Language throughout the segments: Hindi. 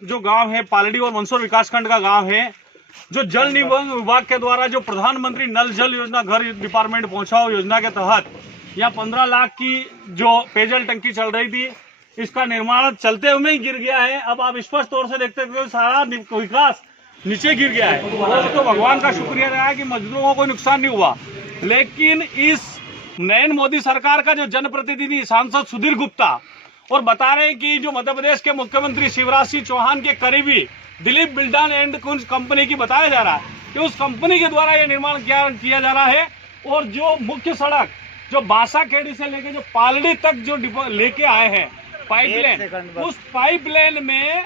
जो गांव है पालड़ी और मंदसौर विकासखंड का गांव है, जो जल निगम विभाग के द्वारा जो प्रधानमंत्री नल जल योजना घर डिपार्टमेंट पहुंचाओ योजना के तहत यहाँ 15 लाख की जो पेयजल टंकी चल रही थी, इसका निर्माण चलते हुए ही गिर गया है। अब आप स्पष्ट तौर से देखते हुए सारा विकास नीचे गिर गया है। तो भगवान का शुक्रिया रहा कि मजदूरों को कोई नुकसान नहीं हुआ, लेकिन इस नरेंद्र मोदी सरकार का जो जनप्रतिनिधि सांसद सुधीर गुप्ता और बता रहे हैं कि जो मध्य प्रदेश के मुख्यमंत्री शिवराज सिंह चौहान के करीबी Dilip Buildcon and Kunj company की बताया जा रहा है कि उस कंपनी के द्वारा ये निर्माण किया जा रहा है। और जो मुख्य सड़क जो बासाखेड़ी से लेके जो पालड़ी तक जो लेके आए हैं पाइपलाइन, उस पाइपलाइन में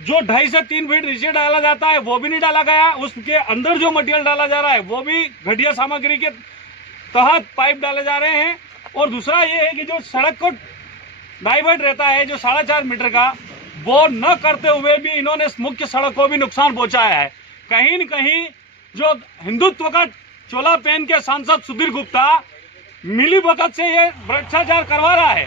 जो 2.5 से 3 फीट नीचे डाला जाता है वो भी नहीं डाला गया। उसके अंदर जो मटेरियल डाला जा रहा है वो भी घटिया सामग्री के तहत पाइप डाले जा रहे हैं। और दूसरा ये है कि जो सड़क को डाइवर्ट रहता है जो 4.5 मीटर का, वो न करते हुए भी इन्होंने मुख्य सड़क को भी नुकसान पहुंचाया है। कहीं न कहीं जो हिंदुत्व का चोला पहन के सांसद सुधीर गुप्ता मिली भगत से ये भ्रष्टाचार करवा रहा है।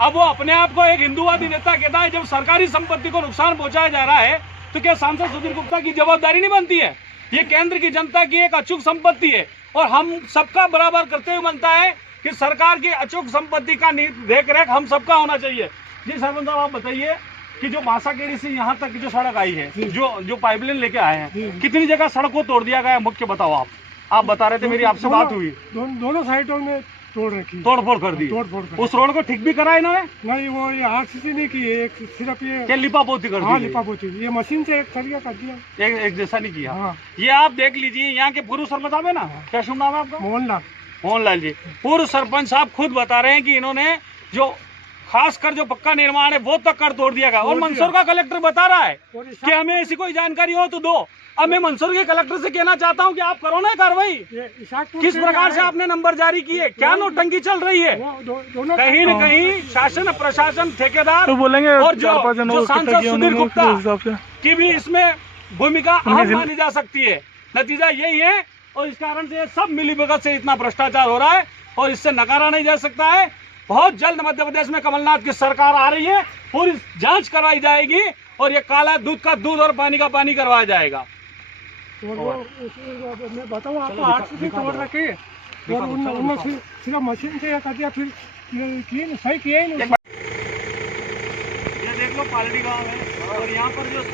अब वो अपने आप को एक हिंदूवादी नेता कहता है। जब सरकारी संपत्ति को नुकसान पहुंचाया जा रहा है तो क्या सांसद सुधीर गुप्ता की जवाबदारी नहीं बनती है? ये केंद्र की जनता की एक अचूक संपत्ति है और हम सबका बराबर करते हुए बनता है कि सरकार की अचूक संपत्ति का देख रेख हम सबका होना चाहिए। जी सरपंच साहब, आप बताइए कि जो बासाखेड़ी से यहाँ तक जो सड़क आई है, जो पाइपलाइन लेके आए हैं, कितनी जगह सड़क को तोड़ दिया गया है? मुख्य बताओ। आप बता रहे थे, मेरी आपसे बात हुई, दोनों साइडों में तोड़ रखी, तोड़फोड़ कर दी। उस रोड को ठीक भी करा इन्होंने? नहीं, वो ये आरसीसी नहीं की, एक सिर्फ ये क्या लिपापोती कर दी? हाँ, लिपापोती, ये मशीन से एक सरिया कर दिया, एक जैसा नहीं किया। हाँ। ये आप देख लीजिए, यहाँ के पूर्व सरपंच साहब है ना, क्या शुभ नाम है आपका? मोहनलाल जी। पूर्व सरपंच साहब खुद बता रहे हैं कि इन्होंने जो खासकर जो पक्का निर्माण है वो तक कर तोड़ दिया गया। और मंदसौर का कलेक्टर बता रहा है कि हमें ऐसी कोई जानकारी हो तो दो। अब मैं मंदसौर के कलेक्टर से कहना चाहता हूं कि आप करो ना कार्रवाई। किस प्रकार से आपने नंबर जारी किए, क्या नोटंकी चल रही है? कहीं न कहीं शासन प्रशासन ठेकेदार तो बोलेंगे और जो सांसद सुधीर गुप्ता की भी इसमें भूमिका अहम मानी जा सकती है। नतीजा यही है और इस कारण से सब मिलीभगत से इतना भ्रष्टाचार हो रहा है और इससे नकारा नहीं जा सकता है। बहुत जल्द मध्य प्रदेश में कमलनाथ की सरकार आ रही है, पूरी जांच करवाई जाएगी और ये काला दूध का दूध और पानी का पानी करवाया जाएगा। मैं बताऊँ आपको, आरसीसी तोड़ रखे और उन्होंने सिर्फ मशीन से कर दिया, फिर सही किया ही नहीं। ये देख लो पालड़ी गांव है और यहाँ पर जो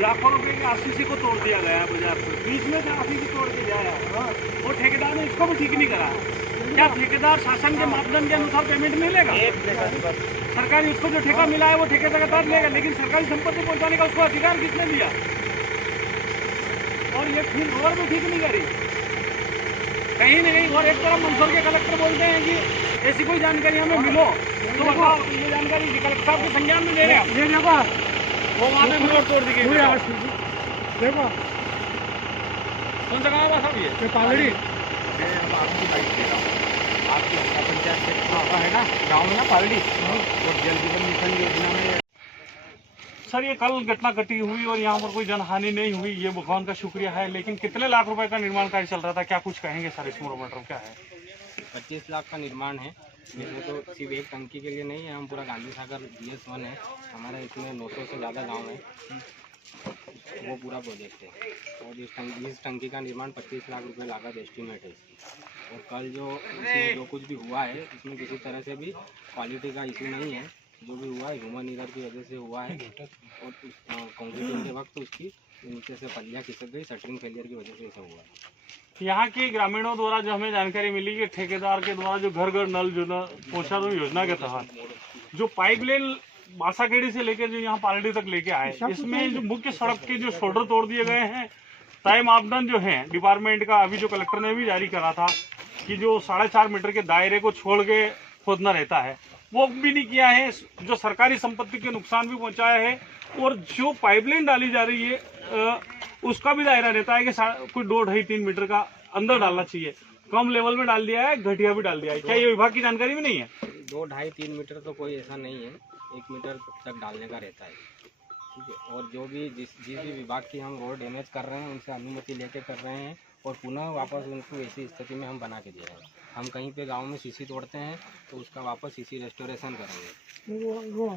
लाखों रुपए के आरसीसी को तोड़ दिया गया है बाजार पर, बीच में से आरसीसी तोड़ के जाया है। वो ठेकेदार ने इसको भी ठीक नहीं करा। क्या ठेकेदार शासन के मापदंड के अनुसार पेमेंट नहीं लेगा? सरकारी उसको जो ठेका मिला है वो ठेकेदार के तहत लेगा, लेकिन सरकारी संपत्ति पहुंचाने का उसको अधिकार किसने दिया? और ये फिर और भी ठीक नहीं करी कहीं न कहीं। और एक तरफ मंदसौर के कलेक्टर बोलते हैं कि ऐसी कोई जानकारी हमें मिलो तो बताओ, ये जानकारी कलेक्टर साहब के संज्ञान में ले रहे हैं। ये देखो, वो वहाँ पे रोड तोड़ दी गई। देखो कौन सा गाँव है साहब? ये पालड़ी आपकी पंचायत के है ना गाँव में ना पालड़ी, और जल जीवन मिशन योजना में। सर ये कल घटना घटी हुई और यहाँ पर कोई जनहानि नहीं हुई, ये भगवान का शुक्रिया है, लेकिन कितने लाख रुपए का निर्माण कार्य चल रहा था, क्या कुछ कहेंगे सर? इस मोमेंटम क्या है? 25 लाख का निर्माण है। इसमें तो सिर्फ एक टंकी के लिए नहीं है, हम पूरा गांधी सागर BS1 है हमारा, इसमें 900 से ज़्यादा गांव है, वो पूरा प्रोजेक्ट है। और इस टंकी का निर्माण 25 लाख रुपए लागत एस्टिमेट है इसकी। और कल जो इसमें जो कुछ भी हुआ है, इसमें किसी तरह से भी क्वालिटी का इशू नहीं है। जो भी हुआ है ह्यूमन एरर की वजह से हुआ है और कंक्रीटिंग के वक्त उसकी नीचे से पल्लियाँ खिसक गई, शटरिंग फेलियर की वजह से ऐसा हुआ है। यहाँ के ग्रामीणों द्वारा जो हमें जानकारी मिली कि ठेकेदार के द्वारा जो घर घर नल जो पहुँचा दो योजना के तहत जो पाइपलाइन बासाखेड़ी से लेकर जो यहाँ पालड़ी तक लेके आए, इसमें जो मुख्य सड़क के जो शोल्डर तोड़ दिए गए हैं। तय मापदंड जो है डिपार्टमेंट का, अभी जो कलेक्टर ने भी जारी करा था कि जो 4.5 मीटर के दायरे को छोड़ के खोदना रहता है, वो भी नहीं किया है। जो सरकारी संपत्ति के नुकसान भी पहुंचाया है और जो पाइपलाइन डाली जा रही है उसका भी दायरा रहता है कि कोई 2-2.5-3 मीटर का अंदर डालना चाहिए। कम लेवल में डाल दिया है, घटिया भी डाल दिया है। क्या ये विभाग की जानकारी में नहीं है? 2-2.5-3 मीटर तो कोई ऐसा नहीं है, 1 मीटर तक डालने का रहता है, ठीक है। और जो भी जिस भी विभाग की हम रोड डैमेज कर रहे हैं उनसे अनुमति लेके कर रहे हैं और पुनः वापस उनको ऐसी स्थिति में हम बना के दे रहे हैं। हम कहीं पे गांव में सीसी तोड़ते हैं तो उसका वापस सीसी रेस्टोरेशन करेंगे। वो